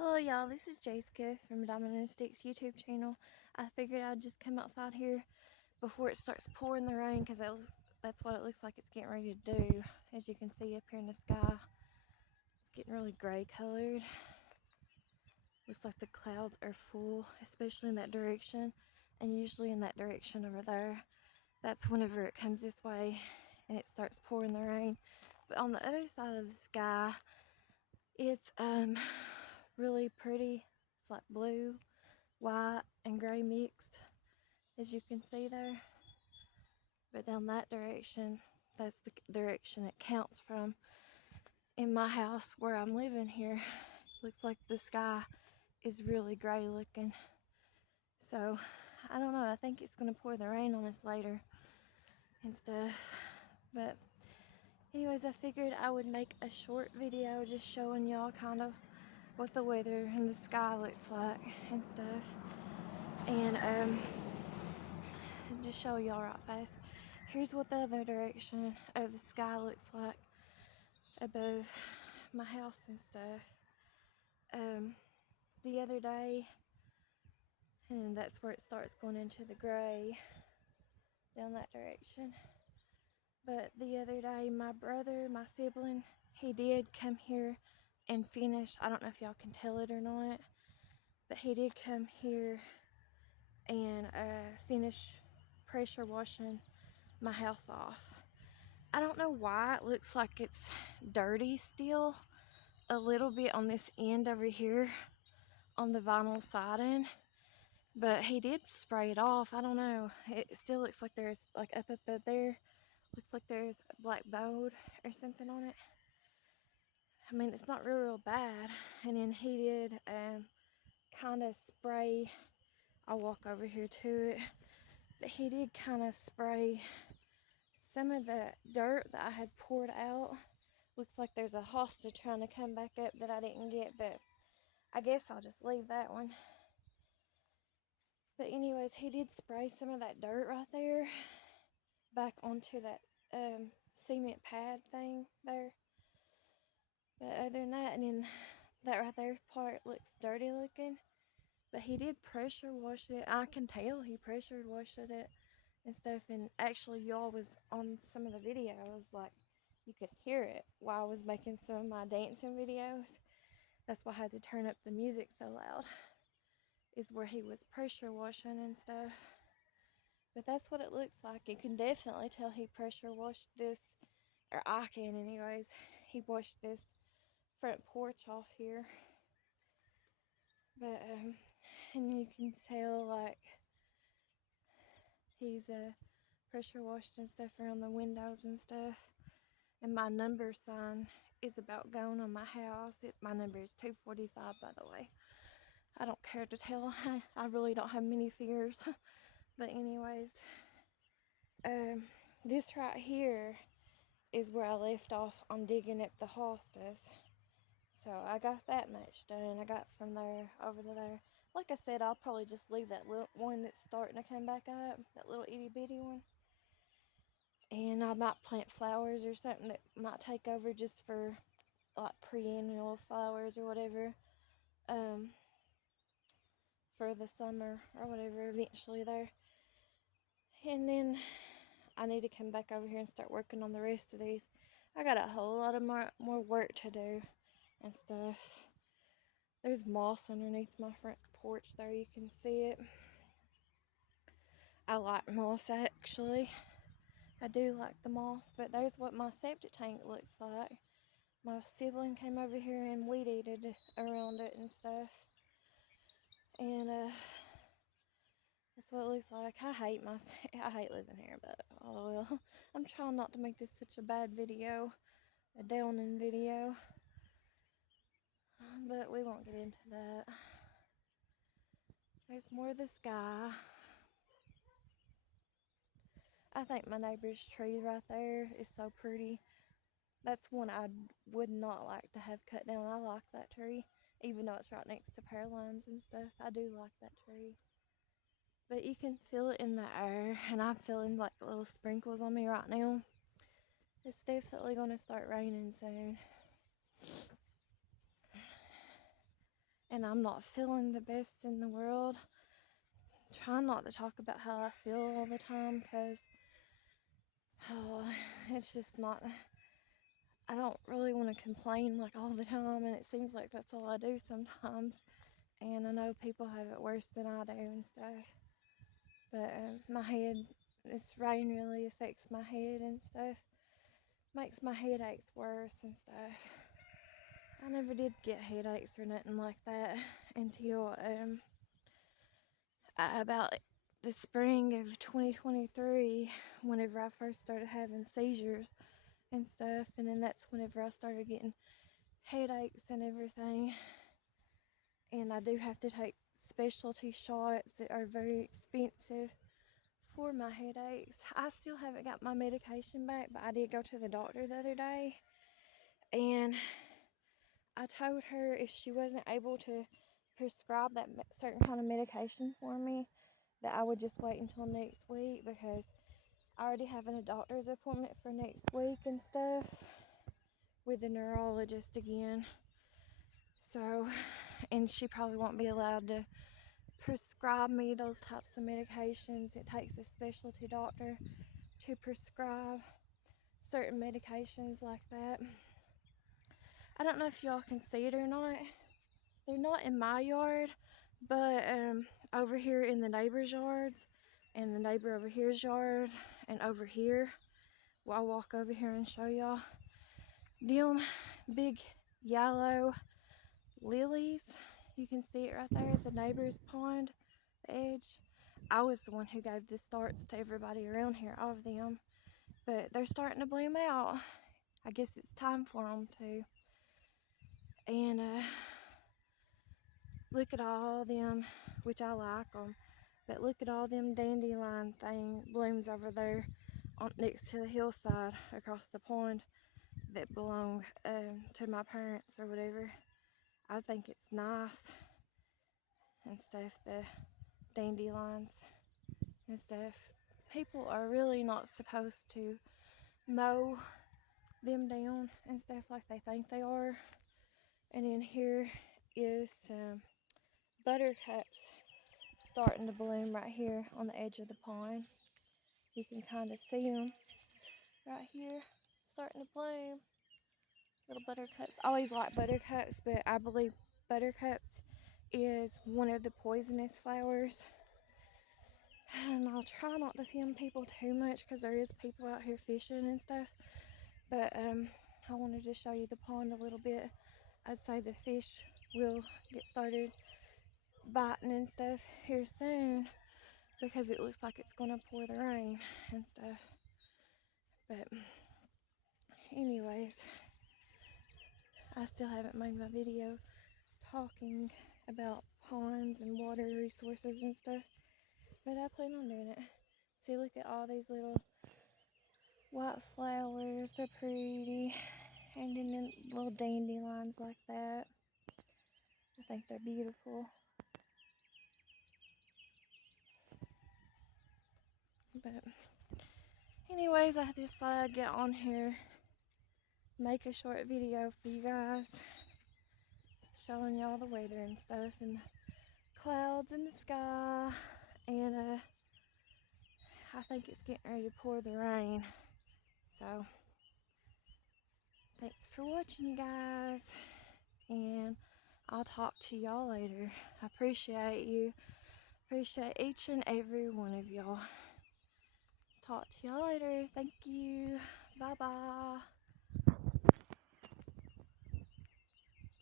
Hello y'all, this is Jessica from Diamond and Sticks YouTube channel. I figured I'd just come outside here before it starts pouring the rain because that's what it looks like it's getting ready to do. As you can see up here in the sky, it's getting really gray colored. Looks like the clouds are full, especially in that direction, and usually in that direction over there. That's whenever it comes this way and it starts pouring the rain. But on the other side of the sky, it's really pretty. It's like blue, white, and gray mixed, as you can see there. But down that direction, that's the direction it counts from. In my house where I'm living here, looks like the sky is really gray looking. So I don't know, I think it's gonna pour the rain on us later and stuff. But anyways, I figured I would make a short video just showing y'all kind of what the weather and the sky looks like and stuff. And just show y'all right fast. Here's what the other direction of the sky looks like above my house and stuff. The other day, and that's where it starts going into the gray down that direction. But the other day, my brother, my sibling, he did come here and finish. I don't know if y'all can tell it or not, but he did come here and finish pressure washing my house off. I don't know why it looks like it's dirty still a little bit on this end over here on the vinyl siding, but he did spray it off. I don't know, it still looks like there's like up there looks like there's a black mold or something on it. I mean, it's not real bad. And then he did kind of spray, I'll walk over here to it, but he did kind of spray some of the dirt that I had poured out. Looks like there's a hosta trying to come back up that I didn't get, but I guess I'll just leave that one. But anyways, he did spray some of that dirt right there back onto that cement pad thing there. But other than that, and then that right there part looks dirty looking. But he did pressure wash it. I can tell he pressure washed it and stuff. And actually, y'all was on some of the videos, like you could hear it while I was making some of my dancing videos. That's why I had to turn up the music so loud, is where he was pressure washing and stuff. But that's what it looks like. You can definitely tell he pressure washed this, or I can anyways. He washed this front porch off here. But and you can tell like he's pressure washed and stuff around the windows and stuff. And my number sign is about gone on my house. My number is 245, by the way. I don't care to tell. I really don't have many fears. But anyways, this right here is where I left off on digging up the hostas. So I got that much done. I got from there over to there. Like I said, I'll probably just leave that little one that's starting to come back up, that little itty bitty one. And I might plant flowers or something that might take over just for like perennial flowers or whatever. For the summer or whatever eventually there. And then I need to come back over here and start working on the rest of these. I got a whole lot of more work to do and stuff. There's moss underneath my front porch there, you can see it. I like moss actually. I do like the moss, but there's what my septic tank looks like. My sibling came over here and weed eated around it and stuff. And that's what it looks like. I hate living here, but oh well. I'm trying not to make this such a bad video, a downing video. But we won't get into that. There's more of the sky. I think my neighbor's tree right there is so pretty. That's one I would not like to have cut down. I like that tree, even though it's right next to power lines and stuff. I do like that tree. But you can feel it in the air, and I'm feeling like little sprinkles on me right now. It's definitely going to start raining soon. and I'm not feeling the best in the world. Trying not to talk about how I feel all the time, because it's just not, I don't really want to complain like all the time, and it seems like that's all I do sometimes. And I know people have it worse than I do and stuff. But my head, this rain really affects my head and stuff. Makes my headaches worse and stuff. I never did get headaches or nothing like that until about the spring of 2023, whenever I first started having seizures and stuff. And then that's whenever I started getting headaches and everything. And I do have to take specialty shots that are very expensive for my headaches. I still haven't got my medication back, but I did go to the doctor the other day, and I told her if she wasn't able to prescribe that certain kind of medication for me, that I would just wait until next week, because I already have a doctor's appointment for next week and stuff with a neurologist again. So, and she probably won't be allowed to prescribe me those types of medications. It takes a specialty doctor to prescribe certain medications like that. I don't know if y'all can see it or not. They're not in my yard, but over here in the neighbor's yards, and the neighbor over here's yard, and over here, well, I'll walk over here and show y'all. Them big yellow lilies, you can see it right there at the neighbor's pond, the edge. I was the one who gave the starts to everybody around here of them, but they're starting to bloom out. I guess it's time for them to. And look at all them, which I like them, but look at all them dandelion thing blooms over there next to the hillside across the pond that belong to my parents or whatever. I think it's nice and stuff, the dandelions and stuff. People are really not supposed to mow them down and stuff like they think they are. And then here is some buttercups starting to bloom right here on the edge of the pond. You can kind of see them right here starting to bloom. Little buttercups. I always like buttercups, but I believe buttercups is one of the poisonous flowers. And I'll try not to film people too much, because there is people out here fishing and stuff. But I wanted to show you the pond a little bit. I'd say the fish will get started biting and stuff here soon, because it looks like it's going to pour the rain and stuff. But anyways, I still haven't made my video talking about ponds and water resources and stuff, but I plan on doing it. See, look at all these little white flowers. They're pretty. And then little dandelions like that. I think they're beautiful. But anyways, I just thought I'd get on here, make a short video for you guys, showing y'all the weather and stuff, and the clouds in the sky. And I think it's getting ready to pour the rain. So thanks for watching, you guys, and I'll talk to y'all later. I appreciate you. Appreciate each and every one of y'all. Talk to y'all later. Thank you. Bye bye.